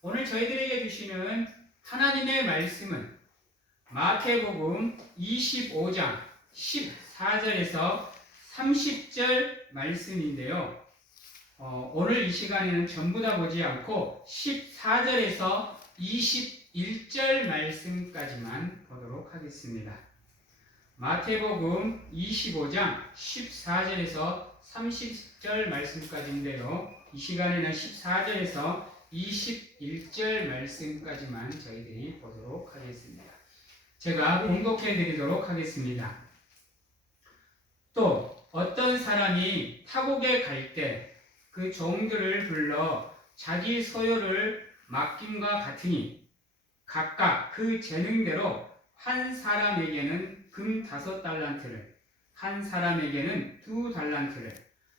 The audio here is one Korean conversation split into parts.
오늘 저희들에게 주시는 하나님의 말씀은 마태복음 25장 14절에서 30절 말씀인데요. 오늘 이 시간에는 전부 다 보지 않고 14절에서 21절 말씀까지만 보도록 하겠습니다. 마태복음 25장 14절에서 30절 말씀까지인데요. 이 시간에는 14절에서 21절 말씀까지만 저희들이 보도록 하겠습니다. 제가 공독해 드리도록 하겠습니다. 또 어떤 사람이 타국에 갈 때 그 종들을 불러 자기 소유를 맡김과 같으니 각각 그 재능대로 한 사람에게는 금 5달란트를, 한 사람에게는 2달란트를,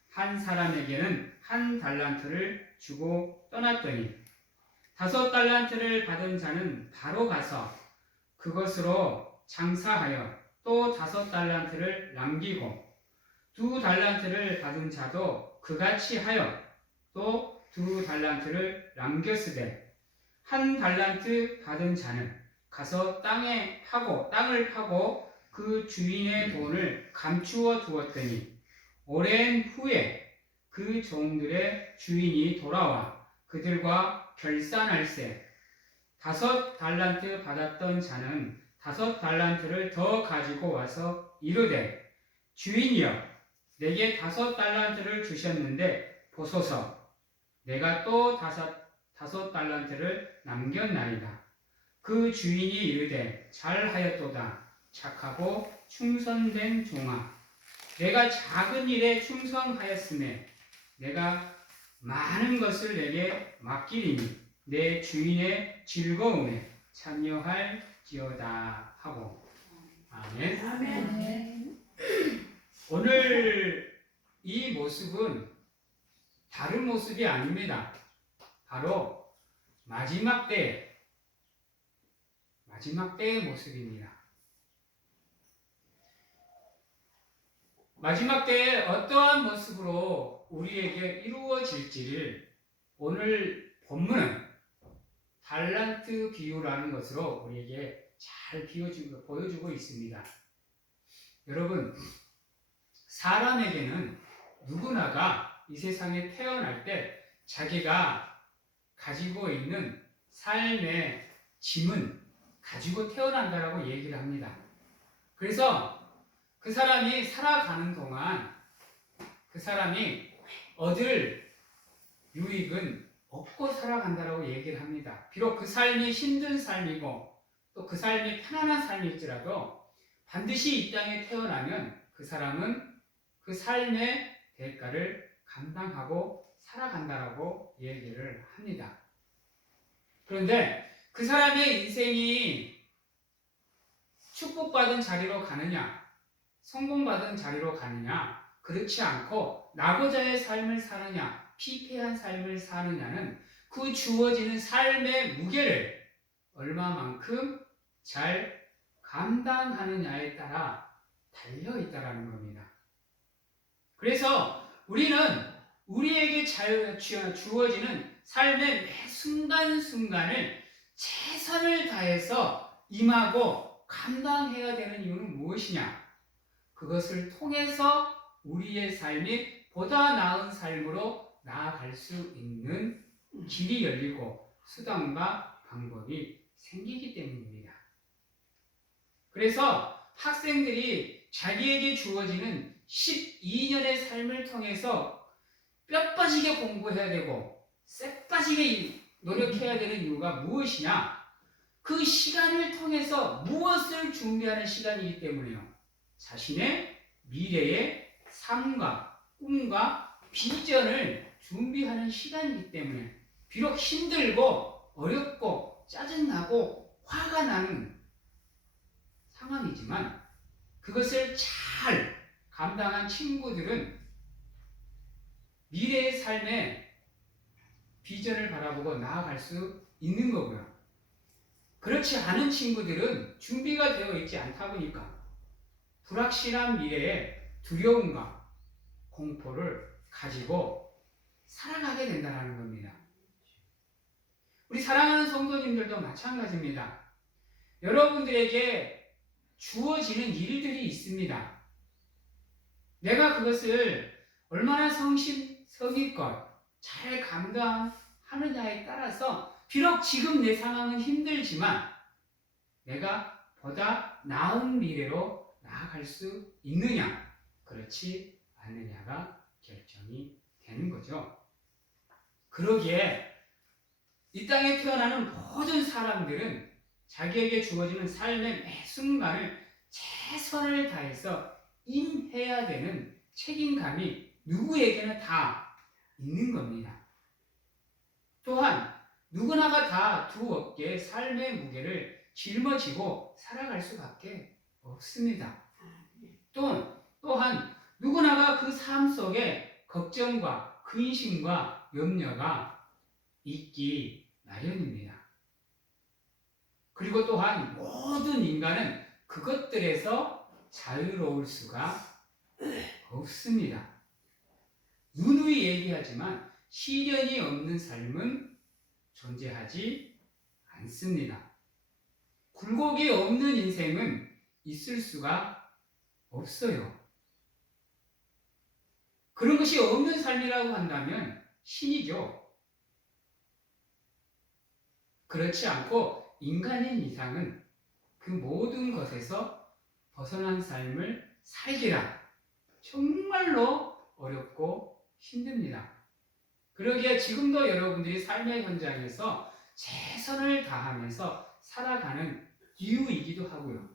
한 사람에게는 1달란트를 주고 떠났더니 5달란트를 받은 자는 바로 가서 그것으로 장사하여 또 5달란트를 남기고 2달란트를 받은 자도 그같이 하여 또 2달란트를 남겼으되 1달란트 받은 자는 가서 땅을 파고 그 주인의 돈을 감추어 두었더니 오랜 후에 그 종들의 주인이 돌아와 그들과 결산할세 5달란트 받았던 자는 5달란트를 더 가지고 와서 이르되 주인이여 내게 5달란트를 주셨는데 보소서 내가 또 5달란트를 남겼나이다. 그 주인이 이르되 잘하였도다 착하고 충성된 종아 내가 작은 일에 충성하였으며 내가 많은 것을 내게 맡기리니 내 주인의 즐거움에 참여할지어다 하고 아멘. 아멘. 오늘 이 모습은 다른 모습이 아닙니다. 바로 마지막 때의 모습입니다. 마지막 때에 어떠한 모습으로 우리에게 이루어질지를 오늘 본문은 달란트 비유라는 것으로 우리에게 잘 보여주고 있습니다. 여러분, 사람에게는 누구나가 이 세상에 태어날 때 자기가 가지고 있는 삶의 짐은 가지고 태어난다라고 얘기를 합니다. 그래서 그 사람이 살아가는 동안 그 사람이 얻을 유익은 얻고 살아간다라고 얘기를 합니다. 비록 그 삶이 힘든 삶이고 또 그 삶이 편안한 삶일지라도 반드시 이 땅에 태어나면 그 사람은 그 삶의 대가를 감당하고 살아간다라고 얘기를 합니다. 그런데 그 사람의 인생이 축복받은 자리로 가느냐, 성공받은 자리로 가느냐, 그렇지 않고 낙오자의 삶을 사느냐, 피폐한 삶을 사느냐는 그 주어지는 삶의 무게를 얼마만큼 잘 감당하느냐에 따라 달려있다라는 겁니다. 그래서 우리는 우리에게 주어지는 삶의 매 순간순간을 최선을 다해서 임하고 감당해야 되는 이유는 무엇이냐? 그것을 통해서 우리의 삶이 보다 나은 삶으로 나아갈 수 있는 길이 열리고 수단과 방법이 생기기 때문입니다. 그래서 학생들이 자기에게 주어지는 12년의 삶을 통해서 뼈 빠지게 공부해야 되고 쇠 빠지게 노력해야 되는 이유가 무엇이냐? 그 시간을 통해서 무엇을 준비하는 시간이기 때문에요. 자신의 미래의 삶과 꿈과 비전을 준비하는 시간이기 때문에 비록 힘들고 어렵고 짜증나고 화가 나는 상황이지만 그것을 잘 감당한 친구들은 미래의 삶의 비전을 바라보고 나아갈 수 있는 거고요. 그렇지 않은 친구들은 준비가 되어 있지 않다 보니까 불확실한 미래에 두려움과 공포를 가지고 살아가게 된다는 겁니다. 우리 사랑하는 성도님들도 마찬가지입니다. 여러분들에게 주어지는 일들이 있습니다. 내가 그것을 얼마나 성의껏 잘 감당하느냐에 따라서 비록 지금 내 상황은 힘들지만 내가 보다 나은 미래로 나아갈 수 있느냐, 그렇지 않느냐가 결정이 되는 거죠. 그러기에 이 땅에 태어나는 모든 사람들은 자기에게 주어지는 삶의 매 순간을 최선을 다해서 임해야 되는 책임감이 누구에게나 다 있는 겁니다. 또한 누구나가 다 두 어깨에 삶의 무게를 짊어지고 살아갈 수밖에 없습니다. 또한 누구나가 그 삶 속에 걱정과 근심과 염려가 있기 마련입니다. 그리고 또한 모든 인간은 그것들에서 자유로울 수가 없습니다. 누누이 얘기하지만 시련이 없는 삶은 존재하지 않습니다. 굴곡이 없는 인생은 있을 수가 없어요. 그런 것이 없는 삶이라고 한다면 신이죠. 그렇지 않고 인간인 이상은 그 모든 것에서 벗어난 삶을 살기라 정말로 어렵고 힘듭니다. 그러기에 지금도 여러분들이 삶의 현장에서 최선을 다하면서 살아가는 이유이기도 하고요.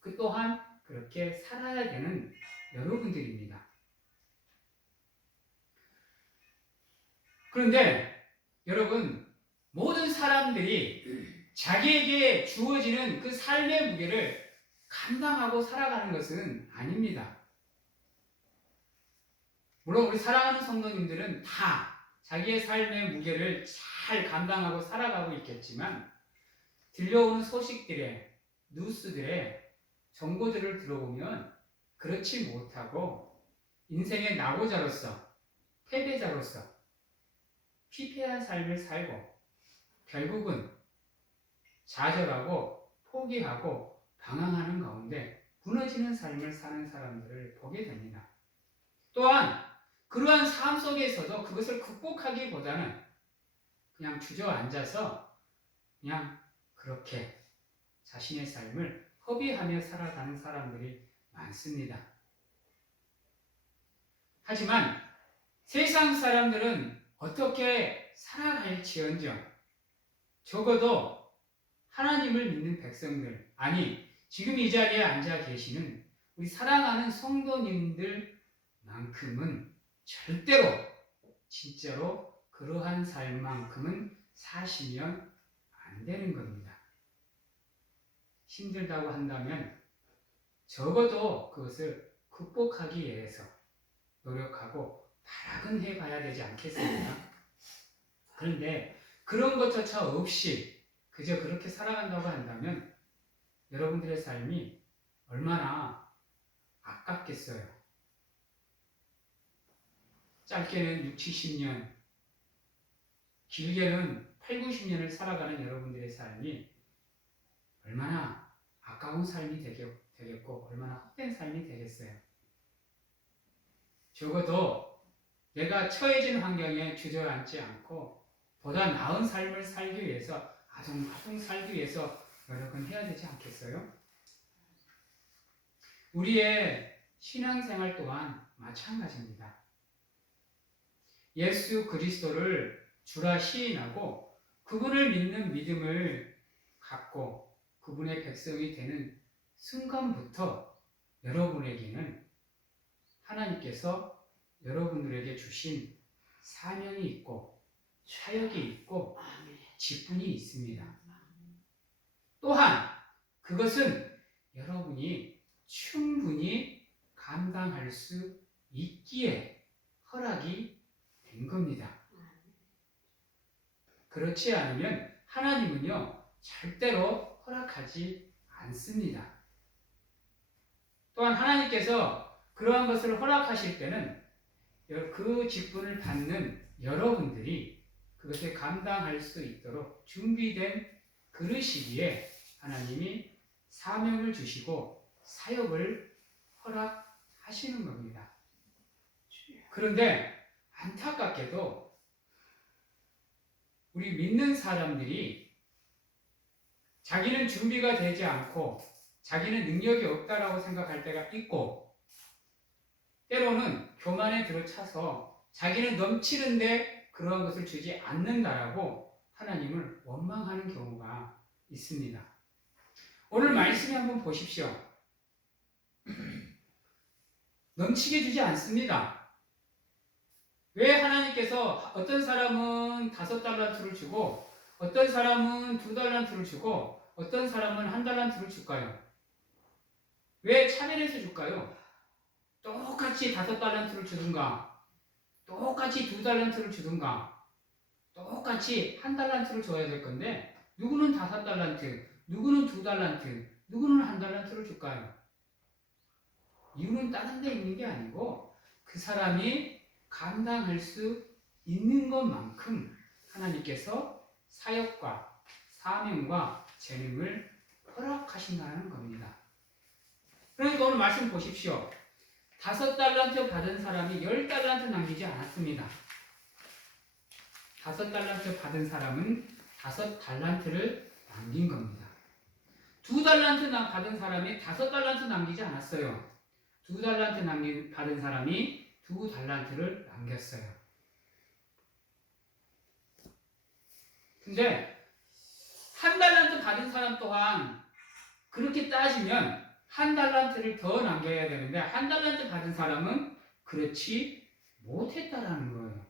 그 또한 그렇게 살아야 되는 여러분들입니다. 그런데 여러분, 모든 사람들이 자기에게 주어지는 그 삶의 무게를 감당하고 살아가는 것은 아닙니다. 물론 우리 사랑하는 성도님들은 다 자기의 삶의 무게를 잘 감당하고 살아가고 있겠지만 들려오는 소식들에, 뉴스들에 정보들을 들어보면 그렇지 못하고 인생의 낙오자로서, 패배자로서 피폐한 삶을 살고 결국은 좌절하고 포기하고 방황하는 가운데 무너지는 삶을 사는 사람들을 보게 됩니다. 또한 그러한 삶 속에서도 그것을 극복하기보다는 그냥 주저앉아서 그냥 그렇게 자신의 삶을 허비하며 살아가는 사람들이 많습니다. 하지만 세상 사람들은 어떻게 살아갈지언정 적어도 하나님을 믿는 백성들, 아니 지금 이 자리에 앉아 계시는 우리 사랑하는 성도님들만큼은 절대로 진짜로 그러한 삶만큼은 사시면 안 되는 겁니다. 힘들다고 한다면 적어도 그것을 극복하기 위해서 노력하고 발악은 해봐야 되지 않겠습니까? 그런데 그런 것조차 없이 그저 그렇게 살아간다고 한다면 여러분들의 삶이 얼마나 아깝겠어요. 짧게는 6, 70년, 길게는 8, 90년을 살아가는 여러분들의 삶이 얼마나 아까운 삶이 되겠고 얼마나 헛된 삶이 되겠어요. 적어도 내가 처해진 환경에 주저앉지 않고 보다 나은 삶을 살기 위해서 아둥바둥 살기 위해서 노력은 해야 되지 않겠어요? 우리의 신앙생활 또한 마찬가지입니다. 예수 그리스도를 주라 시인하고 그분을 믿는 믿음을 갖고 그분의 백성이 되는 순간부터 여러분에게는 하나님께서 여러분들에게 주신 사명이 있고 사역이 있고 직분이 있습니다. 또한 그것은 여러분이 충분히 감당할 수 있기에 허락이 된 겁니다. 그렇지 않으면 하나님은요 절대로 허락하지 않습니다. 또한 하나님께서 그러한 것을 허락하실 때는 그 직분을 받는 여러분들이 그것을 감당할 수 있도록 준비된 그릇이기에 하나님이 사명을 주시고 사역을 허락하시는 겁니다. 그런데 안타깝게도 우리 믿는 사람들이 자기는 준비가 되지 않고 자기는 능력이 없다라고 생각할 때가 있고, 때로는 교만에 들어차서 자기는 넘치는데 그러한 것을 주지 않는다라고 하나님을 원망하는 경우가 있습니다. 오늘 말씀에 한번 보십시오. 넘치게 주지 않습니다. 왜 하나님께서 어떤 사람은 5달란트를 주고 어떤 사람은 2달란트를 주고 어떤 사람은 1달란트를 줄까요? 왜 차별해서 줄까요? 똑같이 5달란트를 주든가 똑같이 2달란트를 주든가 똑같이 1달란트를 줘야 될 건데 누구는 5달란트, 누구는 2달란트, 누구는 1달란트를 줄까요? 이유는 다른 데 있는 게 아니고 그 사람이 감당할 수 있는 것만큼 하나님께서 사역과 사명과 재능을 허락하신다는 겁니다. 그러니까 오늘 말씀 보십시오. 5달란트 받은 사람이 10달란트 남기지 않았습니다. 5달란트 받은 사람은 5달란트를 남긴 겁니다. 2달란트 받은 사람이 5달란트 남기지 않았어요. 2달란트 받은 사람이 2달란트를 남겼어요. 근데 1달란트 받은 사람 또한 그렇게 따지면 1달란트를 더 남겨야 되는데 1달란트 받은 사람은 그렇지 못했다라는 거예요.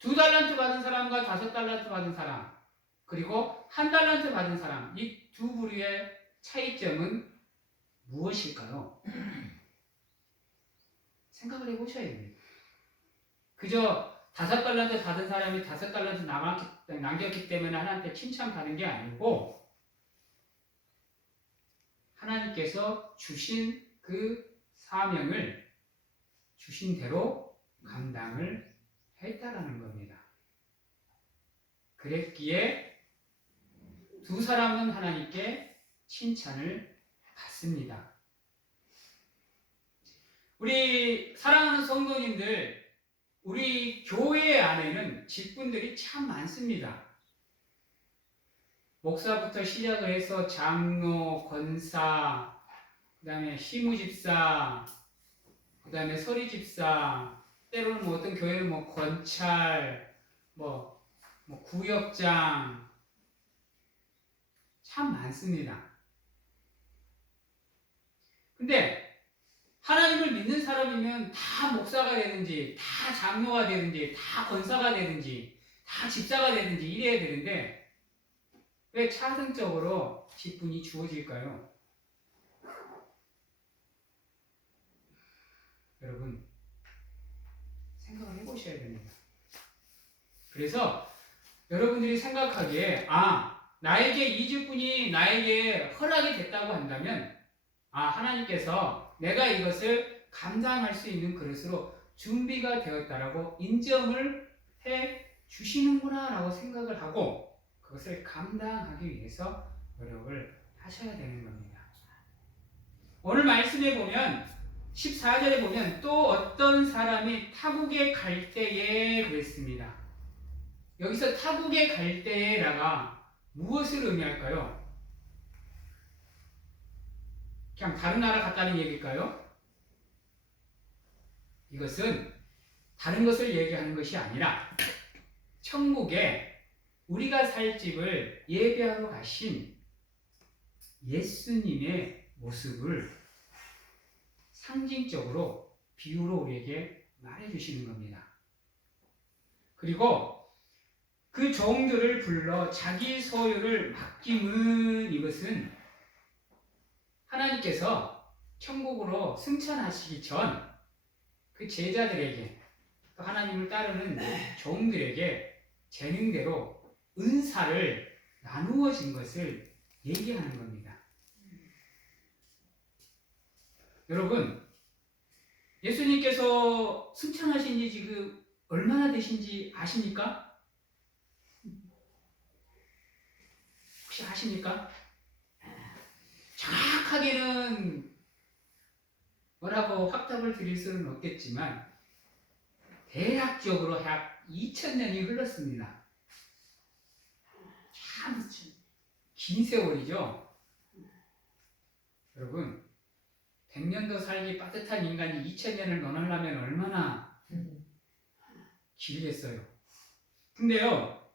2달란트 받은 사람과 5달란트 받은 사람, 그리고 1달란트 받은 사람, 이 두 부류의 차이점은 무엇일까요? 생각을 해보셔야 됩니다. 그저 5달란트 받은 사람이 5달란트 남겼기 때문에 하나님께 칭찬받은 게 아니고 하나님께서 주신 그 사명을 주신 대로 감당을 했다라는 겁니다. 그랬기에 2 사람은 하나님께 칭찬을 받습니다. 우리 사랑하는 성도님들, 우리 교회 안에는 직분들이 참 많습니다. 목사부터 시작을 해서 장로, 권사, 그 다음에 시무집사, 그 다음에 서리집사, 때로는 어떤 교회는 권찰, 구역장, 참 많습니다. 근데 하나님을 믿는 사람이면 다 목사가 되든지, 다 장로가 되든지, 다 권사가 되든지, 다 집사가 되든지 이래야 되는데 왜 차등적으로 직분이 주어질까요? 여러분 생각을 해보셔야 됩니다. 그래서 여러분들이 생각하기에 나에게 이 직분이 나에게 허락이 됐다고 한다면 하나님께서 내가 이것을 감당할 수 있는 그릇으로 준비가 되었다라고 인정을 해 주시는구나 라고 생각을 하고 그것을 감당하기 위해서 노력을 하셔야 되는 겁니다. 오늘 말씀에 보면 14절에 보면 또 어떤 사람이 타국에 갈 때에 그랬습니다. 여기서 타국에 갈 때에라가 무엇을 의미할까요? 그냥 다른 나라 갔다는 얘기일까요? 이것은 다른 것을 얘기하는 것이 아니라 천국에 우리가 살 집을 예배하러 가신 예수님의 모습을 상징적으로 비유로 우리에게 말해주시는 겁니다. 그리고 그 종들을 불러 자기 소유를 맡김은 이것은 하나님께서 천국으로 승천하시기 전 그 제자들에게 또 하나님을 따르는 종들에게 재능대로 은사를 나누어진 것을 얘기하는 겁니다. 여러분 예수님께서 승천하신 지 지금 얼마나 되신지 아십니까? 혹시 아십니까? 정확하게는 뭐라고 확답을 드릴 수는 없겠지만 대략적으로 약 2000년이 흘렀습니다. 참 긴 세월이죠. 여러분 100년도 살기 빠듯한 인간이 2000년을 논하려면 얼마나 길겠어요. 근데요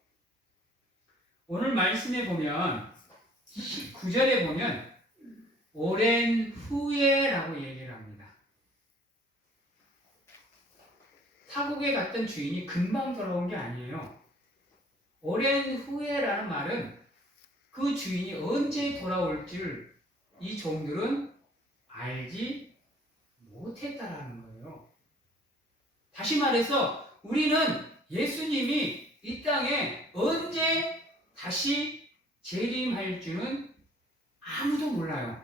오늘 말씀에 보면 19절에 보면 오랜 후에라고 얘기를 합니다. 타국에 갔던 주인이 금방 돌아온 게 아니에요. 오랜 후에라는 말은 그 주인이 언제 돌아올 줄 이 종들은 알지 못했다라는 거예요. 다시 말해서 우리는 예수님이 이 땅에 언제 다시 재림할 줄은 아무도 몰라요.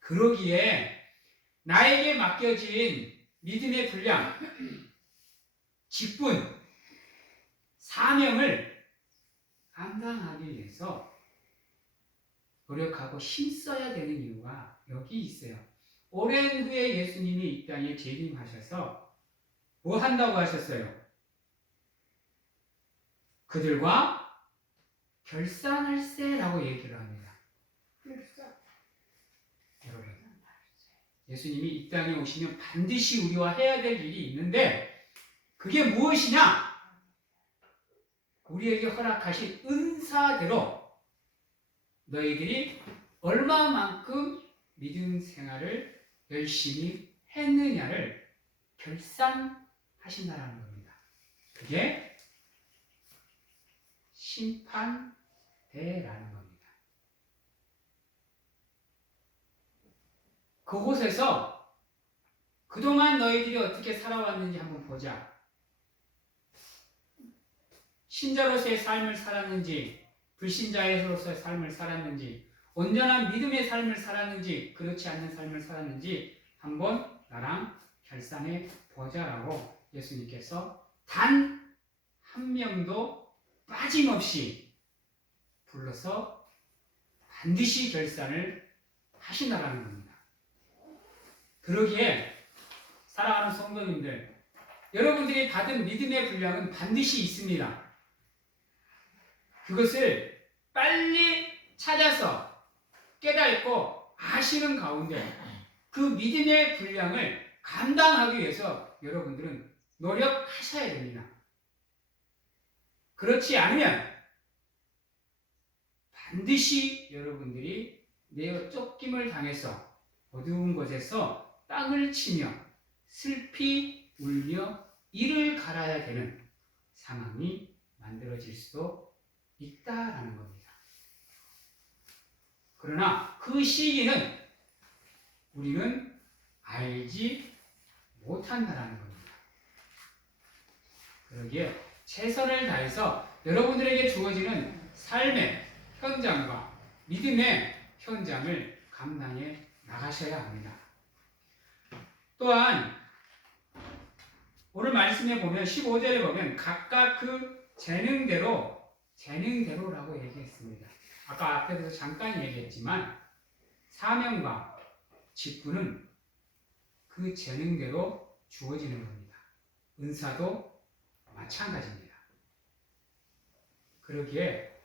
그러기에 나에게 맡겨진 믿음의 분량, 직분, 사명을 감당하기 위해서 노력하고 힘써야 되는 이유가 여기 있어요. 오랜 후에 예수님이 이 땅에 재림하셔서 뭐 한다고 하셨어요? 그들과 결산할세라고 얘기를 합니다. 여러분, 예수님이 이 땅에 오시면 반드시 우리와 해야 될 일이 있는데 그게 무엇이냐? 우리에게 허락하신 은사대로 너희들이 얼마만큼 믿음 생활을 열심히 했느냐를 결산하신다는 겁니다. 그게 심판대라는 겁니다. 그곳에서 그동안 너희들이 어떻게 살아왔는지 한번 보자. 신자로서의 삶을 살았는지 불신자로서의 삶을 살았는지 온전한 믿음의 삶을 살았는지 그렇지 않는 삶을 살았는지 한번 나랑 결산해 보자라고 예수님께서 단 한 명도 빠짐없이 불러서 반드시 결산을 하신다라는 겁니다. 그러기에 사랑하는 성도님들, 여러분들이 받은 믿음의 분량은 반드시 있습니다. 그것을 빨리 찾아서 깨닫고 아시는 가운데 그 믿음의 분량을 감당하기 위해서 여러분들은 노력하셔야 됩니다. 그렇지 않으면 반드시 여러분들이 내어 쫓김을 당해서 어두운 곳에서 땅을 치며 슬피 울며 이를 갈아야 되는 상황이 만들어질 수도 있다라는 겁니다. 그러나 그 시기는 우리는 알지 못한다라는 겁니다. 그러기에 최선을 다해서 여러분들에게 주어지는 삶의 현장과 믿음의 현장을 감당해 나가셔야 합니다. 또한 오늘 말씀에 보면 15절에 보면 각각 그 재능대로라고 얘기했습니다. 아까 앞에서 잠깐 얘기했지만 사명과 직분은 그 재능대로 주어지는 겁니다. 은사도 마찬가지입니다. 그러기에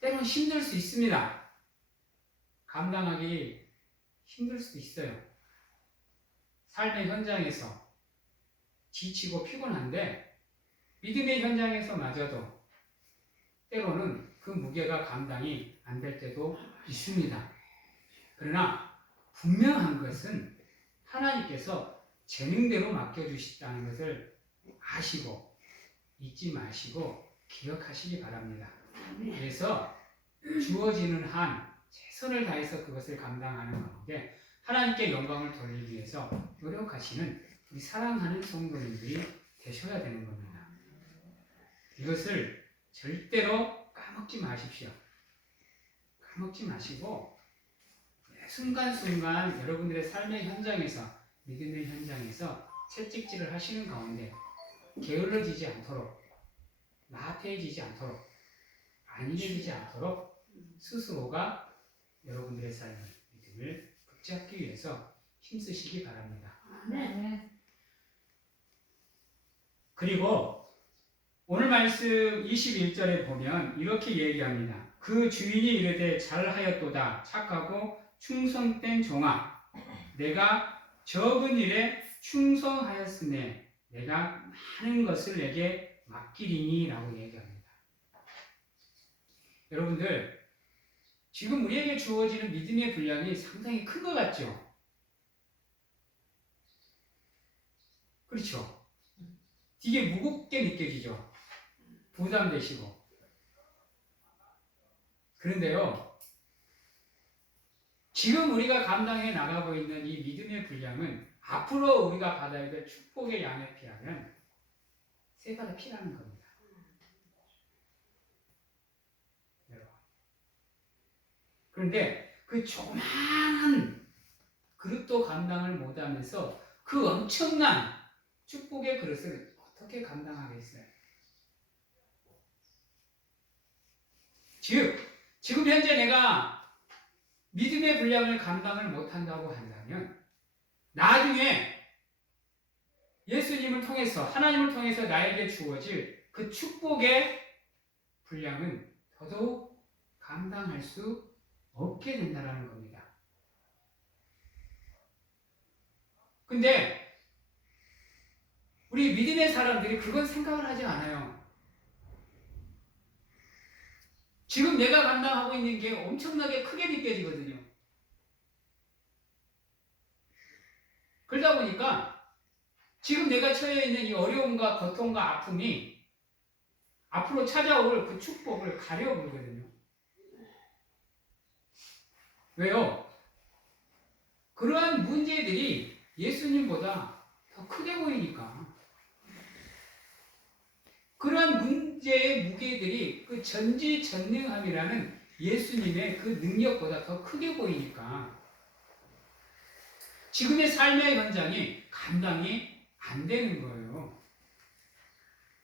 때로는 힘들 수 있습니다. 감당하기 힘들 수도 있어요. 삶의 현장에서 지치고 피곤한데 믿음의 현장에서마저도 때로는 그 무게가 감당이 안 될 때도 있습니다. 그러나 분명한 것은 하나님께서 재능대로 맡겨주시다는 것을 아시고 잊지 마시고 기억하시기 바랍니다. 그래서 주어지는 한 최선을 다해서 그것을 감당하는 가운데 하나님께 영광을 돌리기 위해서 노력하시는 우리 사랑하는 성도님들이 되셔야 되는 겁니다. 이것을 절대로 까먹지 마십시오. 까먹지 마시고 순간순간 여러분들의 삶의 현장에서, 믿음의 현장에서 채찍질을 하시는 가운데 게을러지지 않도록, 나태해지지 않도록, 안일해지지 않도록 스스로가 여러분들의 삶을, 믿음을 붙잡기 위해서 힘쓰시기 바랍니다. 네. 그리고 오늘 말씀 21절에 보면 이렇게 얘기합니다. 그 주인이 이르되 잘하였도다 착하고 충성된 종아, 내가 적은 일에 충성하였으니 내가 많은 것을 내게 맡기리니 라고 얘기합니다. 여러분들, 지금 우리에게 주어지는 믿음의 분량이 상당히 큰 것 같죠? 그렇죠? 되게 무겁게 느껴지죠? 부담되시고. 그런데요, 지금 우리가 감당해 나가고 있는 이 믿음의 분량은 앞으로 우리가 받아야 될 축복의 양에 비하면 세 배가 피라는 겁니다. 그런데 그 조그마한 그릇도 감당을 못하면서 그 엄청난 축복의 그릇을 어떻게 감당하겠어요? 즉, 지금 현재 내가 믿음의 분량을 감당을 못한다고 한다면 나중에 예수님을 통해서, 하나님을 통해서 나에게 주어질 그 축복의 분량은 더더욱 감당할 수 없게 된다는 겁니다. 근데 우리 믿음의 사람들이 그건 생각을 하지 않아요. 지금 내가 감당하고 있는 게 엄청나게 크게 느껴지거든요. 그러다 보니까 지금 내가 처해 있는 이 어려움과 고통과 아픔이 앞으로 찾아올 그 축복을 가려보거든요. 왜요? 그러한 문제들이 예수님보다 더 크게 보이니까. 그러한 문제의 무게들이 그 전지전능함이라는 예수님의 그 능력보다 더 크게 보이니까 지금의 삶의 현장이 감당이 안 되는 거예요.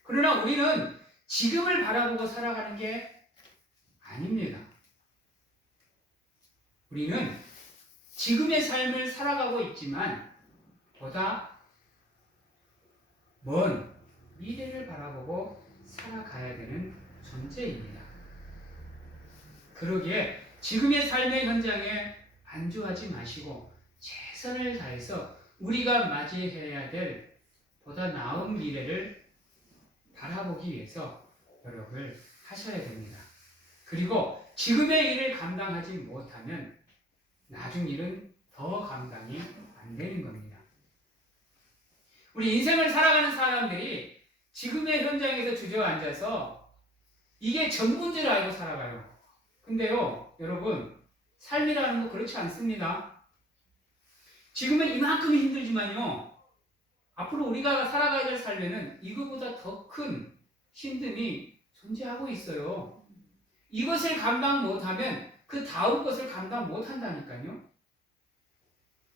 그러나 우리는 지금을 바라보고 살아가는 게 아닙니다. 우리는 지금의 삶을 살아가고 있지만 보다 먼 미래를 바라보고 살아가야 되는 존재입니다. 그러기에 지금의 삶의 현장에 안주하지 마시고 최선을 다해서 우리가 맞이해야 될 보다 나은 미래를 바라보기 위해서 노력을 하셔야 됩니다. 그리고 지금의 일을 감당하지 못하면 나중 일은 더 감당이 안 되는 겁니다. 우리 인생을 살아가는 사람들이 지금의 현장에서 주저앉아서 이게 전부인 줄 알고 살아가요. 근데요, 여러분, 삶이라는 거 그렇지 않습니다. 지금은 이만큼 힘들지만요, 앞으로 우리가 살아가야 될 삶에는 이거보다 더 큰 힘듦이 존재하고 있어요. 이것을 감당 못하면 그 다음 것을 감당 못한다니까요.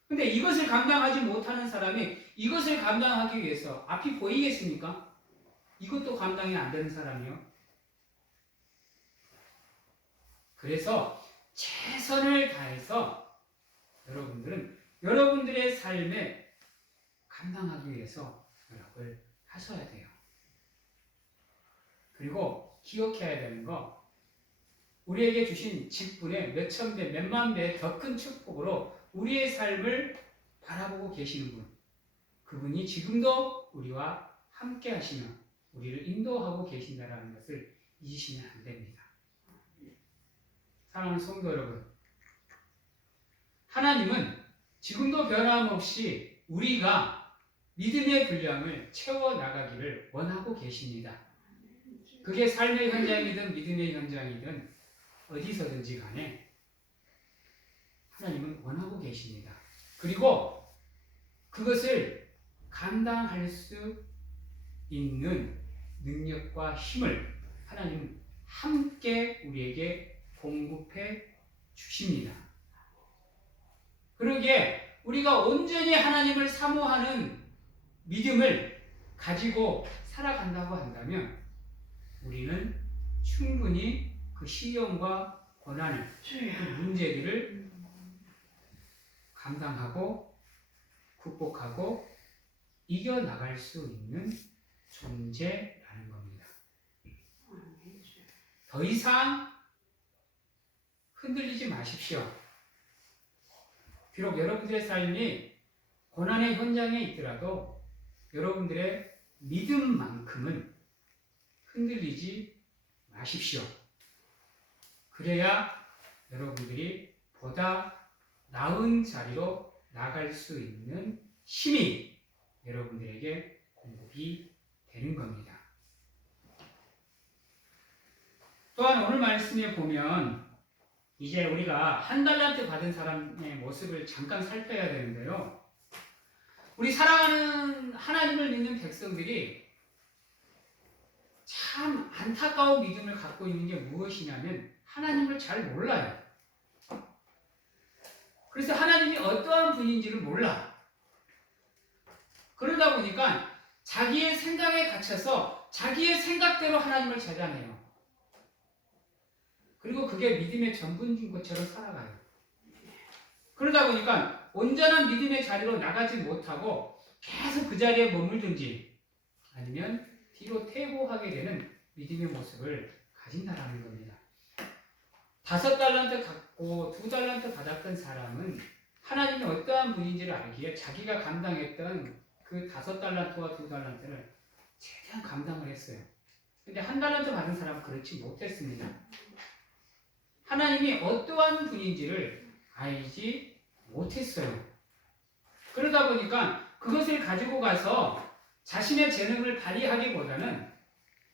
근데 이것을 감당하지 못하는 사람이 이것을 감당하기 위해서 앞이 보이겠습니까? 이것도 감당이 안 되는 사람이요. 그래서 최선을 다해서 여러분들은 여러분들의 삶에 감당하기 위해서 노력을 하셔야 돼요. 그리고 기억해야 되는 거, 우리에게 주신 직분의 몇천 배, 몇만 배의 더 큰 축복으로 우리의 삶을 바라보고 계시는 분, 그분이 지금도 우리와 함께 하시며 우리를 인도하고 계신다는 것을 잊으시면 안 됩니다. 사랑하는 성도 여러분, 하나님은 지금도 변함없이 우리가 믿음의 분량을 채워나가기를 원하고 계십니다. 그게 삶의 현장이든 믿음의 현장이든 어디서든지 간에 하나님은 원하고 계십니다. 그리고 그것을 감당할 수 있는 능력과 힘을 하나님은 함께 우리에게 공급해 주십니다. 그러기에 우리가 온전히 하나님을 사모하는 믿음을 가지고 살아간다고 한다면 우리는 충분히 그 시련과 고난을, 그 문제들을 감당하고 극복하고 이겨나갈 수 있는 존재라는 겁니다. 더 이상 흔들리지 마십시오. 비록 여러분들의 삶이 고난의 현장에 있더라도 여러분들의 믿음만큼은 흔들리지 마십시오. 그래야 여러분들이 보다 나은 자리로 나갈 수 있는 힘이 여러분들에게 공급이 되는 겁니다. 또한 오늘 말씀에 보면 이제 우리가 한 달란트 받은 사람의 모습을 잠깐 살펴야 되는데요. 우리 사랑하는 하나님을 믿는 백성들이 참 안타까운 믿음을 갖고 있는 게 무엇이냐면 하나님을 잘 몰라요. 그래서 하나님이 어떠한 분인지를 몰라. 그러다 보니까 자기의 생각에 갇혀서 자기의 생각대로 하나님을 재단해요. 그리고 그게 믿음의 전부인 것처럼 살아가요. 그러다 보니까 온전한 믿음의 자리로 나가지 못하고 계속 그 자리에 머물든지 아니면 뒤로 퇴보하게 되는 믿음의 모습을 가진다라는 겁니다. 5달란트 갖고 2달란트 받았던 사람은 하나님이 어떠한 분인지를 알기에 자기가 감당했던 그 5달란트와 2달란트를 최대한 감당을 했어요. 근데 1달란트 받은 사람은 그렇지 못했습니다. 하나님이 어떠한 분인지를 알지 못했어요. 그러다 보니까 그것을 가지고 가서 자신의 재능을 발휘하기보다는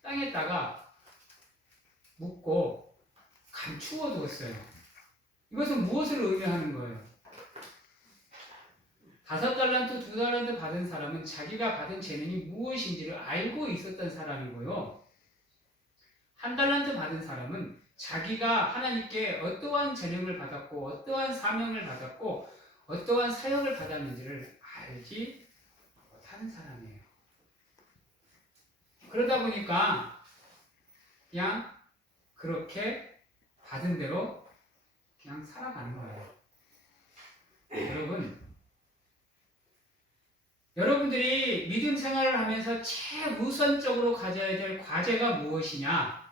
땅에다가 묻고 감추어 두었어요. 이것은 무엇을 의미하는 거예요? 5달란트, 2달란트 받은 사람은 자기가 받은 재능이 무엇인지를 알고 있었던 사람이고요. 1달란트 받은 사람은 자기가 하나님께 어떠한 재능을 받았고 어떠한 사명을 받았고 어떠한 사역을 받았는지를 알지 못하는 사람이에요. 그러다 보니까 그냥 그렇게 받은 대로 그냥 살아가는 거예요. 여러분들이 믿음 생활을 하면서 최우선적으로 가져야 될 과제가 무엇이냐?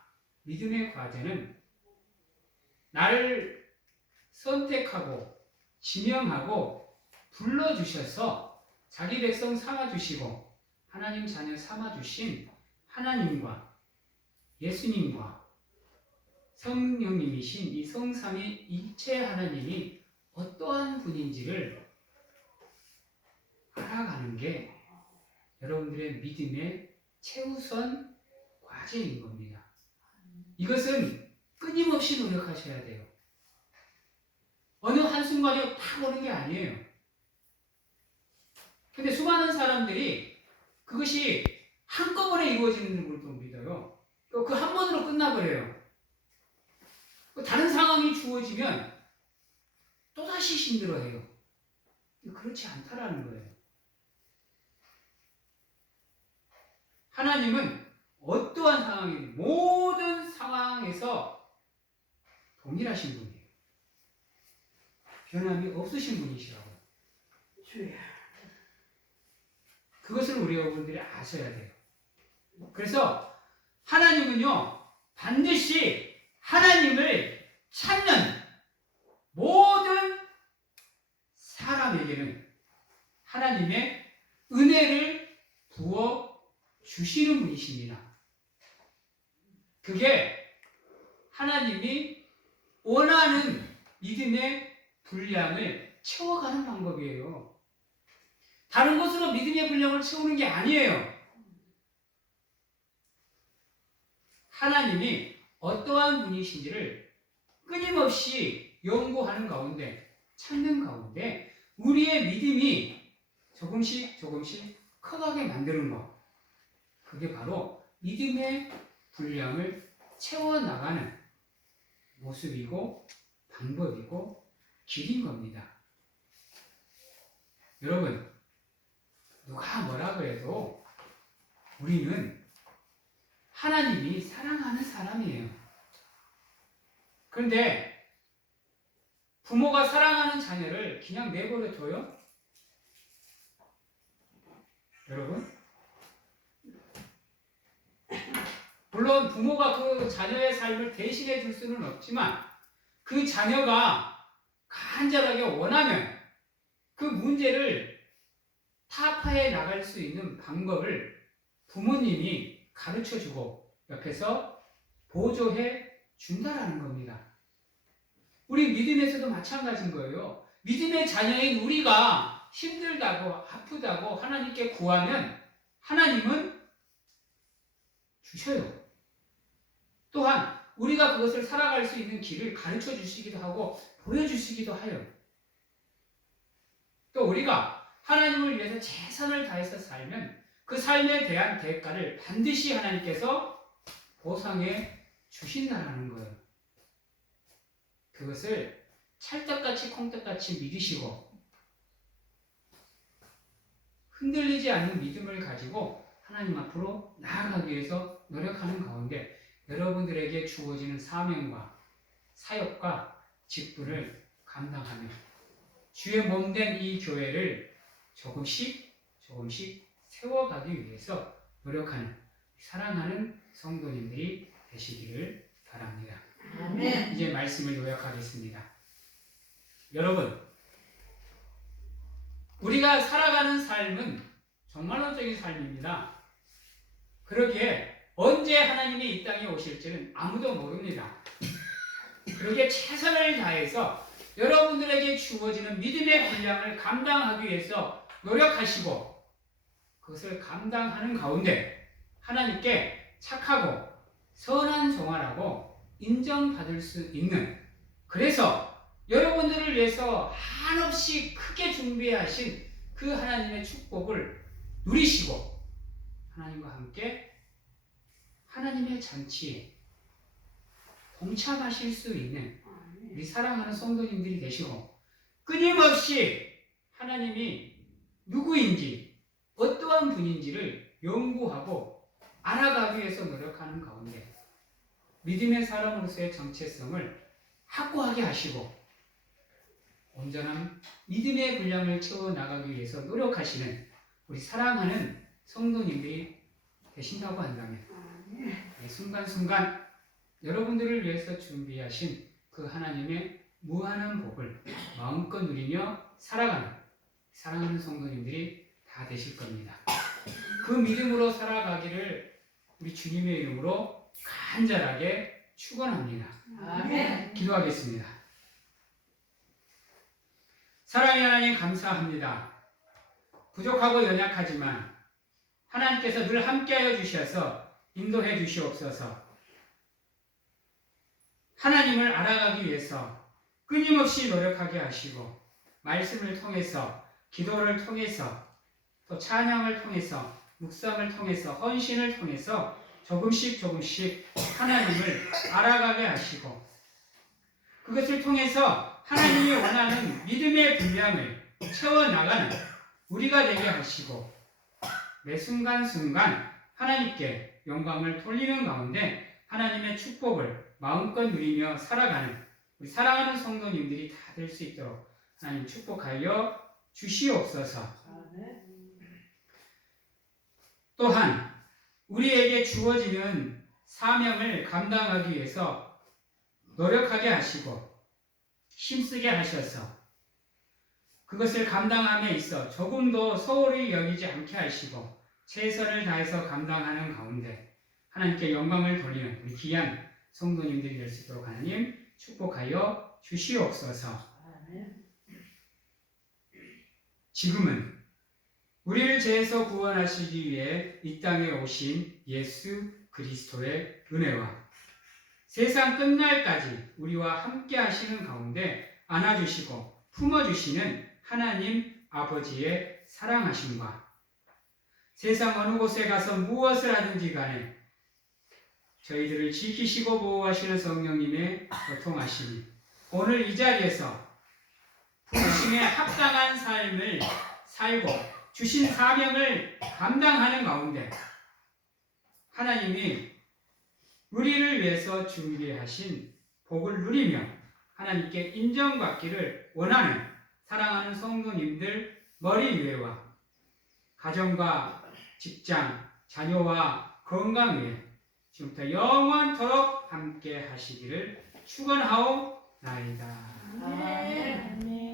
믿음의 과제는 나를 선택하고 지명하고 불러주셔서 자기 백성 삼아주시고 하나님 자녀 삼아주신 하나님과 예수님과 성령님이신 이 성삼위 일체 하나님이 어떠한 분인지를 알아가는 게 여러분들의 믿음의 최우선 과제인 겁니다. 이것은 끊임없이 노력하셔야 돼요. 어느 한순간에 팍 오는 게 아니에요. 근데 수많은 사람들이 그것이 한꺼번에 이루어지는 걸 또 믿어요. 그 한 번으로 끝나버려요. 다른 상황이 주어지면 또다시 힘들어해요. 그렇지 않다라는 거예요. 하나님은 어떠한 상황이든 모든 상황에서 동일하신 분이에요. 변함이 없으신 분이시라고요. 그것을 우리 여러분들이 아셔야 돼요. 그래서 하나님은요, 반드시 하나님을 찾는 모든 사람에게는 하나님의 은혜를 부어 주시는 분이십니다. 그게 하나님이 원하는 믿음의 분량을 채워가는 방법이에요. 다른 것으로 믿음의 분량을 채우는 게 아니에요. 하나님이 어떠한 분이신지를 끊임없이 연구하는 가운데, 찾는 가운데 우리의 믿음이 조금씩 커가게 만드는 것. 그게 바로 믿음의 분량을 채워나가는 모습이고 방법이고 길인 겁니다. 여러분, 누가 뭐라 그래도 우리는 하나님이 사랑하는 사람이에요. 그런데 부모가 사랑하는 자녀를 그냥 내버려 둬요? 여러분? 물론 부모가 그 자녀의 삶을 대신해 줄 수는 없지만 그 자녀가 간절하게 원하면 그 문제를 타파해 나갈 수 있는 방법을 부모님이 가르쳐 주고 옆에서 보조해 준다라는 겁니다. 우리 믿음에서도 마찬가지인 거예요. 믿음의 자녀인 우리가 힘들다고 아프다고 하나님께 구하면 하나님은 주셔요. 또한 우리가 그것을 살아갈 수 있는 길을 가르쳐 주시기도 하고 보여주시기도 해요. 또 우리가 하나님을 위해서 최선을 다해서 살면 그 삶에 대한 대가를 반드시 하나님께서 보상해 주신다는 거예요. 그것을 찰떡같이 콩떡같이 믿으시고 흔들리지 않는 믿음을 가지고 하나님 앞으로 나아가기 위해서 노력하는 가운데 여러분들에게 주어지는 사명과 사역과 직분을 감당하며 주의 몸된 이 교회를 조금씩 세워가기 위해서 노력하는 사랑하는 성도님들이 되시기를 바랍니다. 아멘. 이제 말씀을 요약하겠습니다. 여러분, 우리가 살아가는 삶은 정말론적인 삶입니다. 그러기에 언제 하나님이 이 땅에 오실지는 아무도 모릅니다. 그러기에 최선을 다해서 여러분들에게 주어지는 믿음의 분량을 감당하기 위해서 노력하시고 그것을 감당하는 가운데 하나님께 착하고 선한 종아라고 인정받을 수 있는, 그래서 여러분들을 위해서 한없이 크게 준비하신 그 하나님의 축복을 누리시고 하나님과 함께 하나님의 잔치에 동참하실 수 있는 우리 사랑하는 성도님들이 되시고 끊임없이 하나님이 누구인지 어떠한 분인지를 연구하고 알아가기 위해서 노력하는 가운데 믿음의 사람으로서의 정체성을 확고하게 하시고 온전한 믿음의 분량을 채워나가기 위해서 노력하시는 우리 사랑하는 성도님들이 되신다고 한다면 순간순간 여러분들을 위해서 준비하신 그 하나님의 무한한 복을 마음껏 누리며 살아가는 사랑하는 성도님들이 다 되실 겁니다. 그 믿음으로 살아가기를 우리 주님의 이름으로 간절하게 축원합니다. 아멘. 기도하겠습니다. 사랑의 하나님 감사합니다. 부족하고 연약하지만 하나님께서 늘 함께하여 주셔서 인도해 주시옵소서. 하나님을 알아가기 위해서 끊임없이 노력하게 하시고 말씀을 통해서 기도를 통해서 또 찬양을 통해서 묵상을 통해서 헌신을 통해서 조금씩 하나님을 알아가게 하시고 그것을 통해서 하나님이 원하는 믿음의 분량을 채워나가는 우리가 되게 하시고 매 순간순간 하나님께 영광을 돌리는 가운데 하나님의 축복을 마음껏 누리며 살아가는 우리 사랑하는 성도님들이 다 될 수 있도록 하나님 축복하여 주시옵소서. 또한 우리에게 주어지는 사명을 감당하기 위해서 노력하게 하시고 힘쓰게 하셔서 그것을 감당함에 있어 조금도 소홀히 여기지 않게 하시고 최선을 다해서 감당하는 가운데 하나님께 영광을 돌리는 우리 귀한 성도님들이 될 수 있도록 하나님 축복하여 주시옵소서. 지금은 우리를 죄에서 구원하시기 위해 이 땅에 오신 예수 그리스도의 은혜와 세상 끝날까지 우리와 함께 하시는 가운데 안아주시고 품어주시는 하나님 아버지의 사랑하심과 세상 어느 곳에 가서 무엇을 하든지 간에 저희들을 지키시고 보호하시는 성령님의 교통하심이 오늘 이 자리에서 부르심에 합당한 삶을 살고 주신 사명을 감당하는 가운데 하나님이 우리를 위해서 준비하신 복을 누리며 하나님께 인정받기를 원하는 사랑하는 성도님들 머리 위에와 가정과 직장, 자녀와 건강 위에 지금부터 영원토록 함께 하시기를 축원하옵나이다. 아멘.